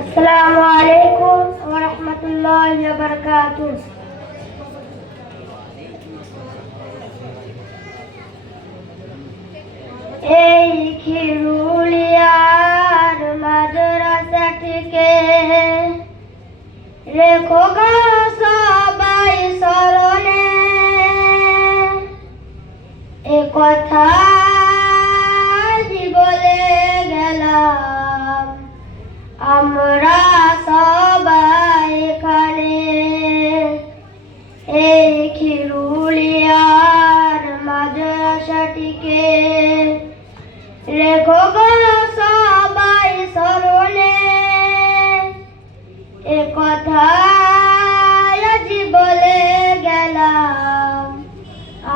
আসসালামু আলাইকুম ওয়া রাহমাতুল্লাহি ওয়া বারাকাতুহু। এই খিরুলিয়ার মাদ্রাসা থেকে রেখো গো সবাই স্মরণে, এ কথা বলে গেলাম আমরা সবাই এখানে। এই খিরুলিয়ার মাদ্রাসাটিকে রেখো গো সবাই স্মরণে, এ কথা বলে গেলাম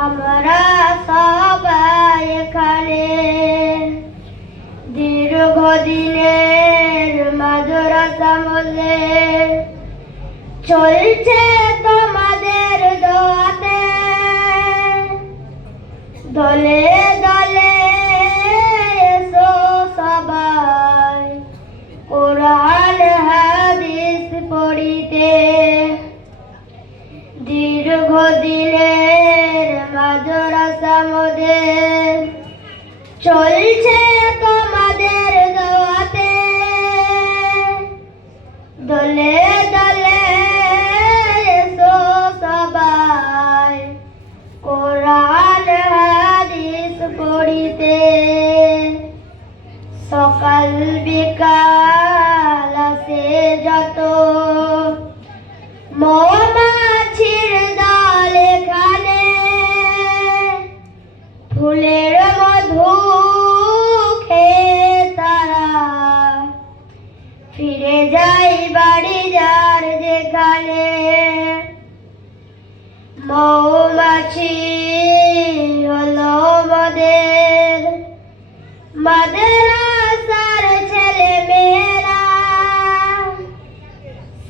আমরা সবাই এখানে। দীর্ঘদিনের মাদ্রাসা মধ্যে চলছে তোমাদের দোয়াতে, দলে দলে এসো সবাই কোরআন হাদিস পড়িতে। দীর্ঘদিনের মাদ্রাসা মধ্যে চলছে তোমাদের দোয়াতে, দলে দলে এসো সবাই কোরআন হাদিস পড়িতে। সকাল বিকাল আসে যত মৌমাছির দল এখানে, ফুলের মধু খেয়ে তারা ফিরে যায় বাড়ি যার যেখানে। মৌমাছি হলো মোদের মাদ্রাসার ছেলে মেয়েরা,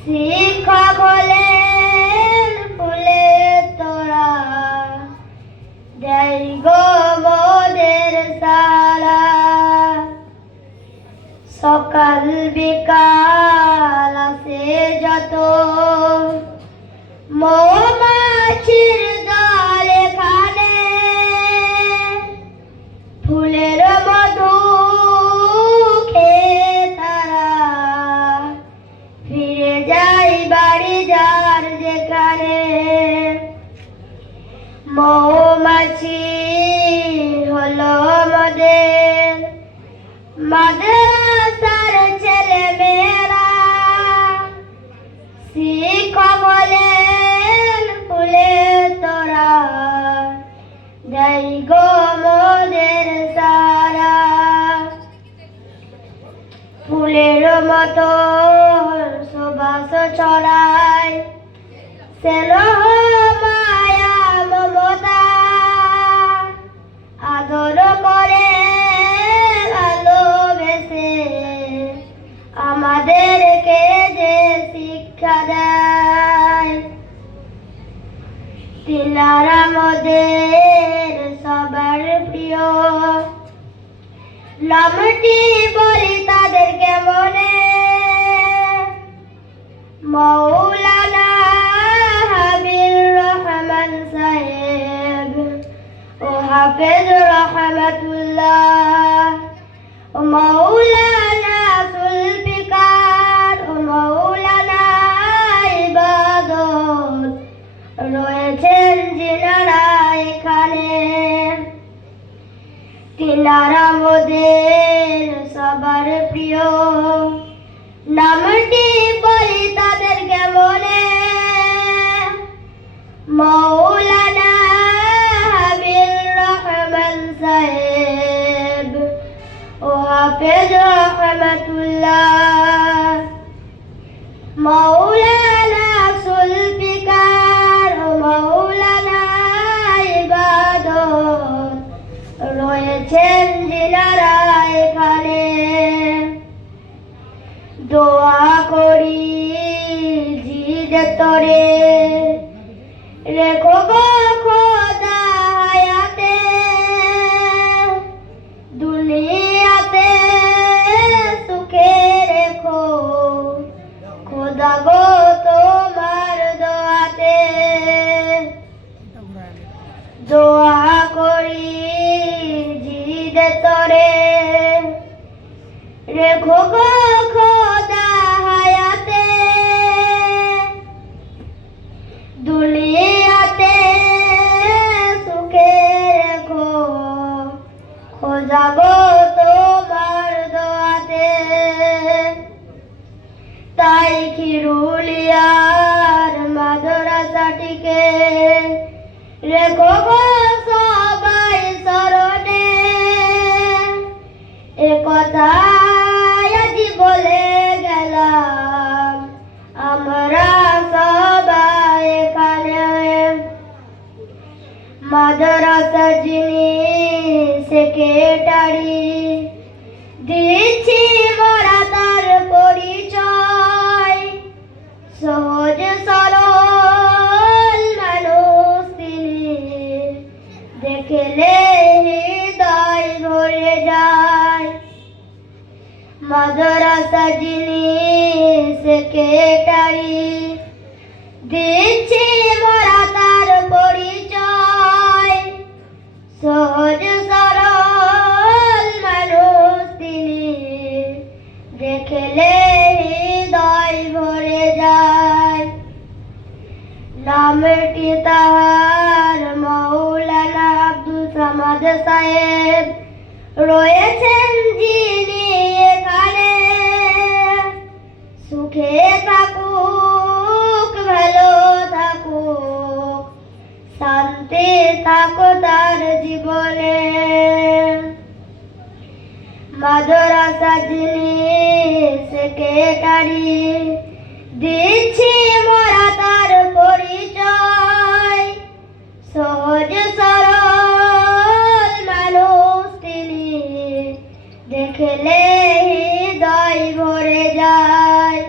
শিক্ষক হলেন ফুলের তোরা, দেয় গো মোদের সারা। সকাল বিকাল আসে যত মৌমাছির দল এখানে, ফুলের মধু খেয়ে তারা ফিরে যায় বাড়ি যার যেখানে। মৌমাছি হলো মোদের মাদ্রাসার ছেলে মেয়েরা, শিক্ষক হলেন ফুলের তোরা, দেয় গো মোদের সারা। ফুলের মতো সুবাস ছড়ায় স্নেহ মায়া মমতা, আদর করে ভালোবেসে আমাদেরকে যে শিক্ষা দেয়। তিনারা আমাদের সবার প্রিয়, নামটি বলি তাদেরকে মনে, মৌলানা হাবিব রহমান সাহেব ও হাফেজ রহমাতুল্লাহ, ও মৌলানা জুলফিকার, ও মৌলানা ইবাদত রয়েছেন যিনারা এখানে। তিনারা আমাদের সবার প্রিয়, নামটি বলি তাদেরকে মনে, মৌলানা হাবিব রহমান সাহেব ও হাফেজ রহমাতুল্লাহ, মৌলানা জুলফিকার, ও মৌলানা ইবাদত রয়েছেন যিনারা এখানে। দোয়া করি জিদ তরে রেখো গো খোদা হায়াতে, দুনিয়াতে সুখে রেখো তাই খিরুলিয়ার মাদ্রাসাটিকে রেখো গো সবাই স্মরণে। এ কথাই আজ বলে গেলাম আমরা সবাই এখানে। মাদ্রাসা যিনি সেক্রেটারি দিচ্ছি মোরা তার পরিচয়। সহজ সরল মানুষ তিনি, দেখলে হৃদয় ভরে যায়। মাদ্রাসা যিনি সেক্রেটারি দিচ্ছি মোরা তার পরিচয়। সহজ সরল মানুষ তিনি, দেখলে হৃদয় ভরে যায়। নামটি তাহার মাওলানা আব্দুল সামাদ সাহেব, রয়েছেন যিনি এখানে। সুখে থাকুক ভালো থাকুক, শান্তি থাকুক তার জীবনে। মাদ্রাসা যিনি সেক্রেটারি দিচ্ছি মোরা তার পরিচয়। সহজ সরল মানুষ তিনি, দেখলে হৃদয় ভরে যায়।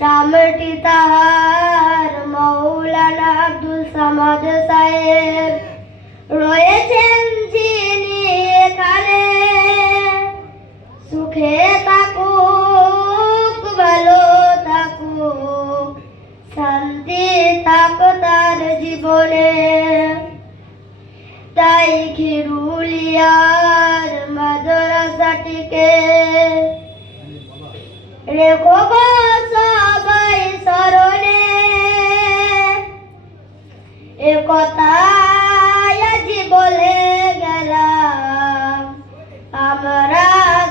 নামটি তাহার মাওলানা আব্দুল সামাদ সাহেব, রয়েছেন যিনি এখানে। সুখে থাকুক ভালো থাকুক, শান্তি থাকুক তার জীবনে। তাই খিরুলিয়ার মাদ্রাসাটিকে রেখো গো সবাই স্মরণে। এ কথাই আজ বলে গেলাম আমরা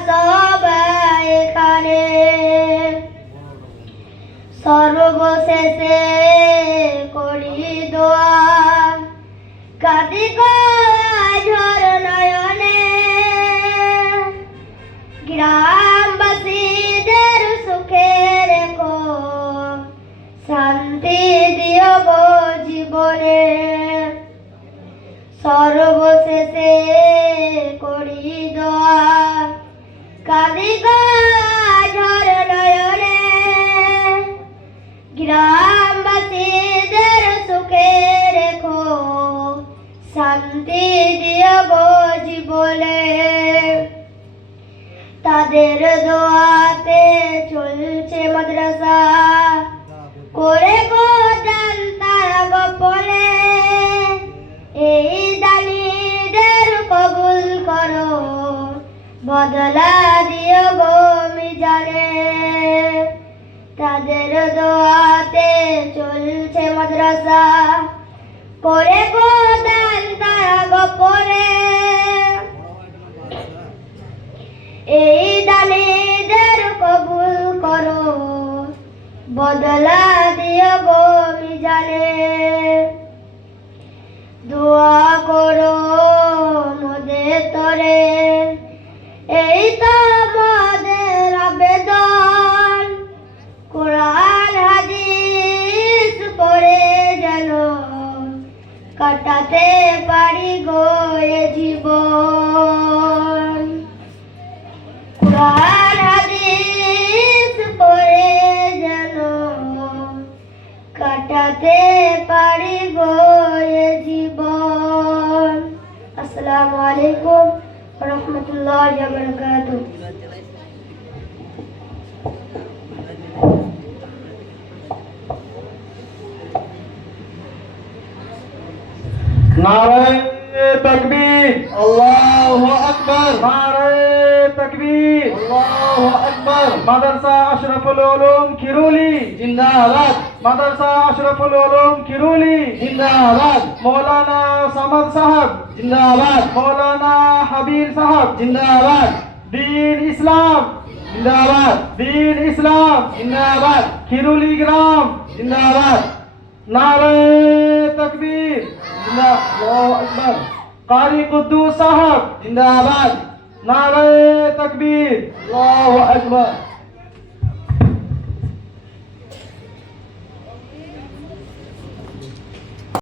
সবাই এখানে। সর্বশেষে করি দোয়া, কাঁদি গো ঝড় নয়নে। গ্রামবাসীদের সুখে রেখো, শান্তি দিও গো জীবনে। সর্বশেষে করি দোয়া, কাঁদি গো ঝড় নয়নে। গ্রামবাসীদের সুখে রেখো, শান্তি দিও গো জীবনে। তাদের দোয়াতে চলছে মাদ্রাসা, করে গো দান তারা গোপনে। এই দানিদের কবুল করো, বদলা দিও গো মিজানে। তাদের দোয়াতে চলছে মাদ্রাসা, করে গো দান তারা গোপনে। এই দানিদের কবুল করো, বদলা দিও গো মিজানে। দোয়া করো মোদের তরে, এই তো মোদের আবেদন। কোরআন হাদিস পড়ে যেন কাটাতে পারি গো এ জীবন। কোরআন হাদিস পড়ে যেন কাটাতে পারি গো এ জীবন। আসসালামু আলাইকুম ওয়া রাহমাতুল্লাহি ওয়া বারাকাতুহু। नारे तकबीर, अल्लाहु अकबर, नारे तकबीर, अल्लाहु अकबर। मदरसा अशरफुल उलूम खिरोली जिंदाबाद, मदरसा अशरफुल उलूम खिरोली। जिंदाबाद, मौलाना समद साहब जिंदाबाद, मौलाना हबीर साहब जिंदाबाद, दीन इस्लाम জিন্দাবাদ দীন ইসলাম জিন্দাবাদ খিরুলি গ্রাম জিন্দাবাদ নারে তকবীর আল্লাহু আকবার কারি কুদ্দুস সাহেব জিন্দাবাদ নারে তকবীর আল্লাহু আকবার